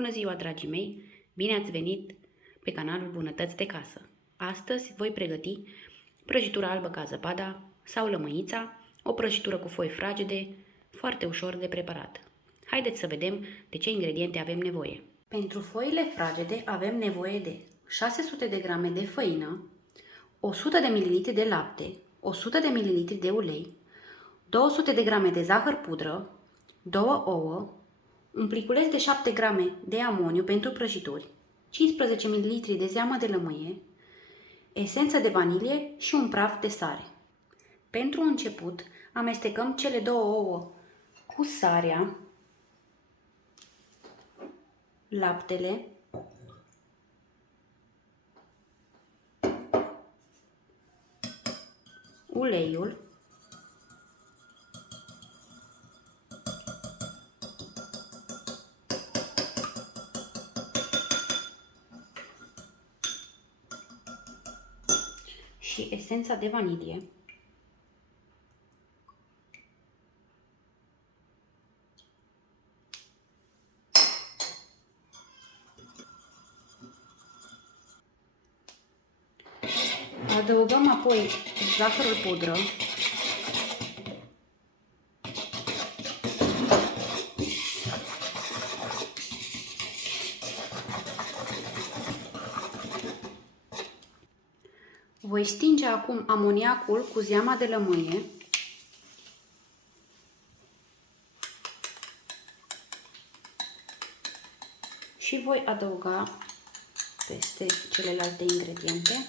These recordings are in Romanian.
Bună ziua, dragii mei! Bine ați venit pe canalul Bunătăți de Casă. Astăzi voi pregăti prăjitura albă ca zăpada sau lămâița, o prăjitură cu foi fragede, foarte ușor de preparat. Haideți să vedem de ce ingrediente avem nevoie. Pentru foile fragede avem nevoie de 600 de grame de făină, 100 de ml de lapte, 100 de ml de ulei, 200 de grame de zahăr pudră, 2 ouă, un pliculeț de 7 grame de amoniu pentru prăjituri, 15 ml de zeamă de lămâie, esență de vanilie și un praf de sare. Pentru început, amestecăm cele 2 ouă cu sarea, laptele, uleiul, și esența de vanilie. Adăugăm apoi zahărul pudră, voi stinge acum amoniacul cu zeama de lămâie și voi adăuga peste celelalte ingrediente,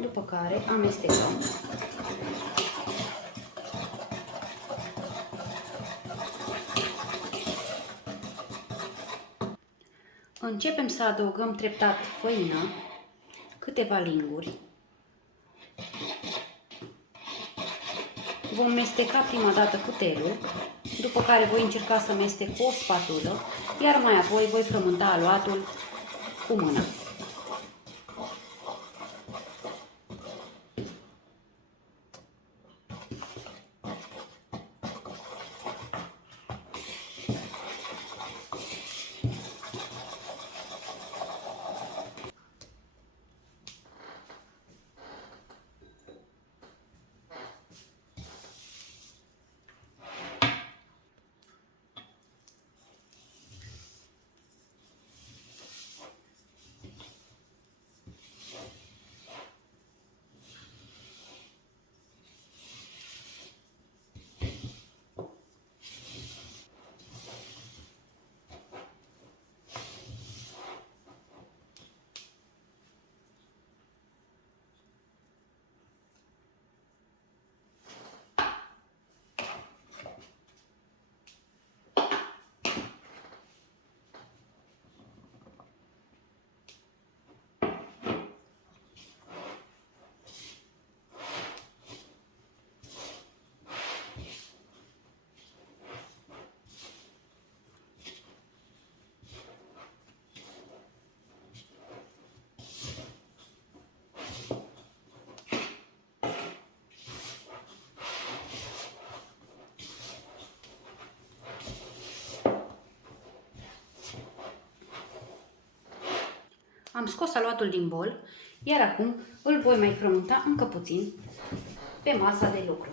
după care amestecăm. Începem să adăugăm treptat făină, câteva linguri. Vom mesteca prima dată cu telul, după care voi încerca să mestec cu o spatulă, iar mai apoi voi frământa aluatul cu mâna. Am scos aluatul din bol, iar acum îl voi mai frământa încă puțin pe masa de lucru.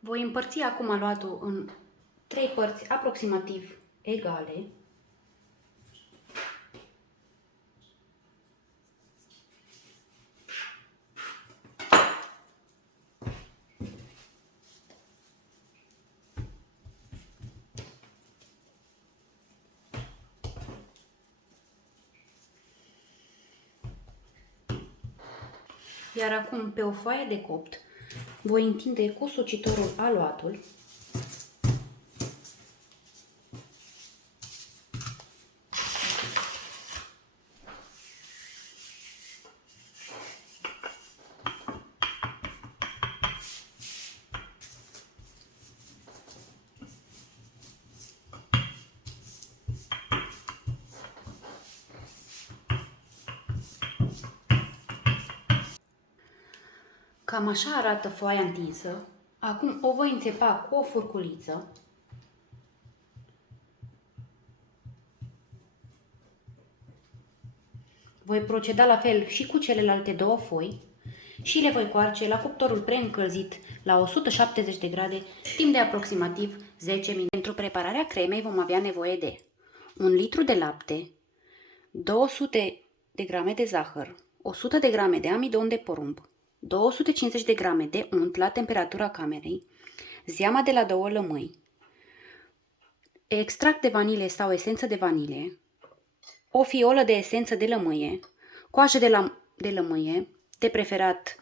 Voi împărți acum aluatul în 3 părți aproximativ egale. Iar acum, pe o foaie de copt, voi întinde cu sucitorul aluatul. Cam așa arată foaia întinsă. Acum o voi înțepa cu o furculiță. Voi proceda la fel și cu celelalte două foi și le voi coarce la cuptorul preîncălzit la 170 de grade timp de aproximativ 10 minute. Pentru prepararea cremei vom avea nevoie de 1 litru de lapte, 200 de grame de zahăr, 100 de grame de amidon de porumb, 250 de grame de unt la temperatura camerei, zeama de la 2 lămâi, extract de vanilie sau esență de vanilie, o fiolă de esență de lămâie, coajă de lămâie, de preferat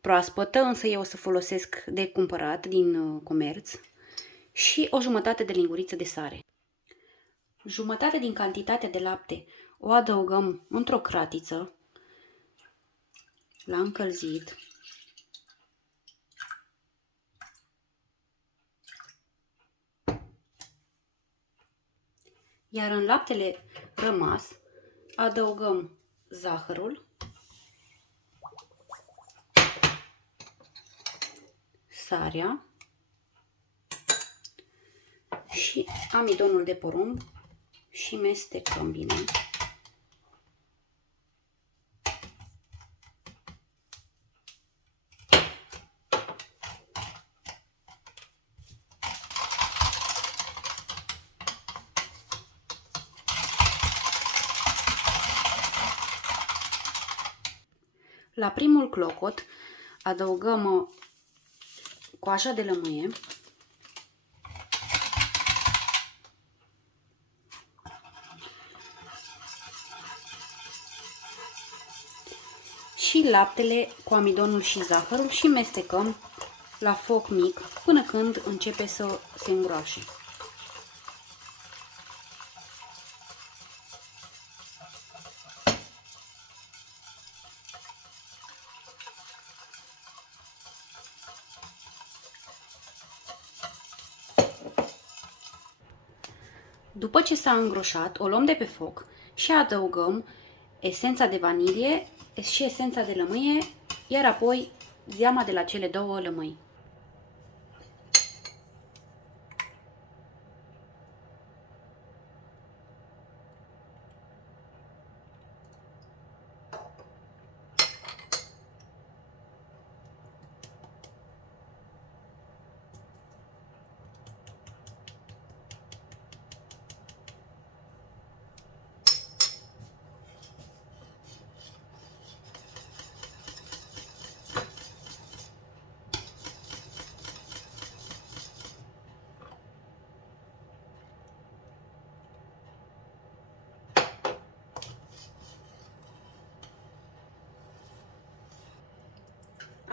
proaspătă, însă eu o să folosesc de cumpărat din comerț, și o jumătate de linguriță de sare. Jumătate din cantitatea de lapte o adăugăm într-o cratiță la încălzit. Iar în laptele rămas adăugăm zahărul, sarea și amidonul de porumb și mestecăm bine. La primul clocot adăugăm coaja de lămâie, și laptele cu amidonul și zahărul și mestecăm la foc mic până când începe să se îngroașe. După ce s-a îngroșat, o luăm de pe foc și adăugăm esența de vanilie și esența de lămâie, iar apoi zeama de la cele două lămâi.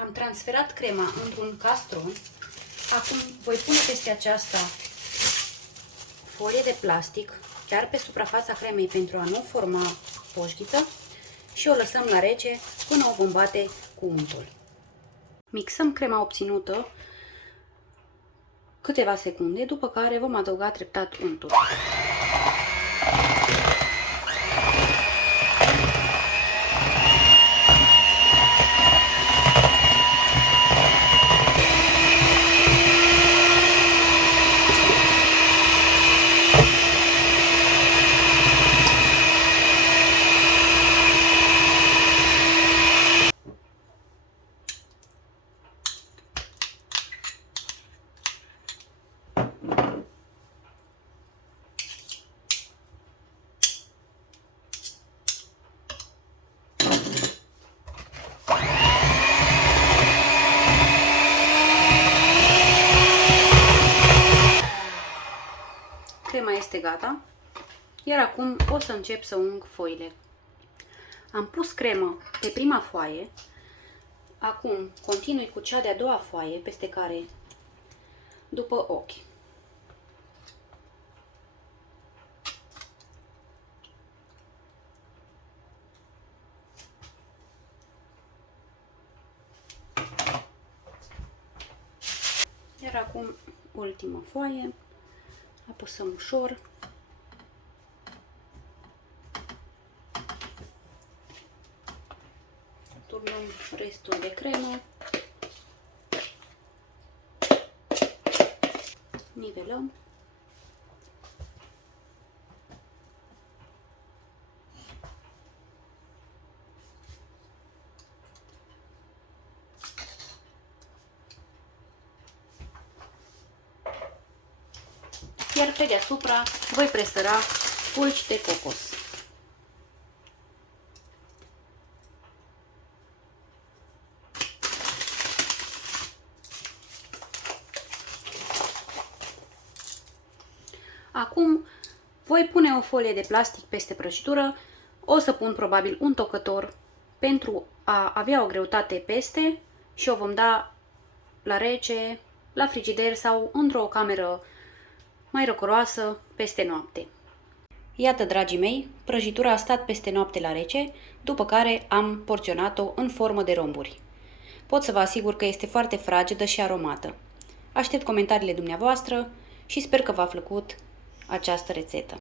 Am transferat crema într-un castron. Acum voi pune peste aceasta folie de plastic, chiar pe suprafața cremei pentru a nu forma poșghiță, și o lăsăm la rece până o vom bate cu untul. Mixăm crema obținută câteva secunde, după care vom adăuga treptat untul. Crema este gata, iar acum o să încep să ung foile. Am pus cremă pe prima foaie, acum continui cu cea de-a doua foaie, peste care după ochi. Iar acum ultima foaie, apăsăm ușor. Turnăm restul de cremă Nivelăm. Iar pe deasupra voi presăra fulgi de cocos. Acum voi pune o folie de plastic peste prăjitură. O să pun probabil un tocător pentru a avea o greutate peste și o vom da la rece, la frigider sau într-o cameră mai răcoroasă peste noapte. Iată, dragii mei, prăjitura a stat peste noapte la rece, după care am porționat-o în formă de romburi. Pot să vă asigur că este foarte fragedă și aromată. Aștept comentariile dumneavoastră și sper că v-a plăcut această rețetă.